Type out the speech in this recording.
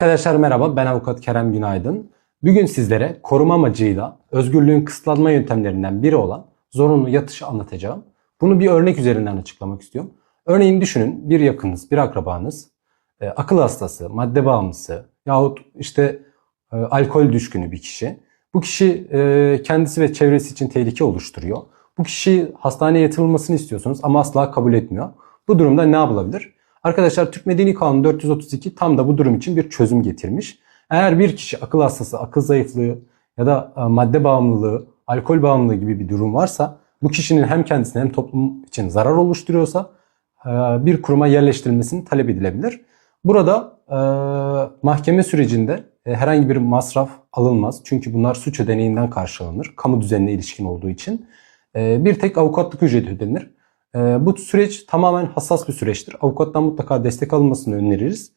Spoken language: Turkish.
Arkadaşlar merhaba ben avukat Kerem Günaydın. Bugün sizlere koruma amacıyla özgürlüğün kısıtlanma yöntemlerinden biri olan zorunlu yatışı anlatacağım. Bunu bir örnek üzerinden açıklamak istiyorum. Örneğin düşünün bir yakınınız, bir akrabanız e, akıl hastası, madde bağımlısı yahut işte e, alkol düşkünü bir kişi. Bu kişi e, kendisi ve çevresi için tehlike oluşturuyor. Bu kişi hastaneye yatırılmasını istiyorsunuz ama asla kabul etmiyor. Bu durumda ne yapılabilir? Arkadaşlar Türk Medeni Kanunu 432 tam da bu durum için bir çözüm getirmiş. Eğer bir kişi akıl hastası, akıl zayıflığı ya da e, madde bağımlılığı, alkol bağımlılığı gibi bir durum varsa bu kişinin hem kendisine hem toplum için zarar oluşturuyorsa e, bir kuruma yerleştirilmesini talep edilebilir. Burada e, mahkeme sürecinde herhangi bir masraf alınmaz. Çünkü bunlar suç ödeneğinden karşılanır. Kamu düzenine ilişkin olduğu için. Bir tek avukatlık ücreti ödenir. Ee, Bu süreç tamamen hassas bir süreçtir. Avukattan mutlaka destek alınmasını öneririz.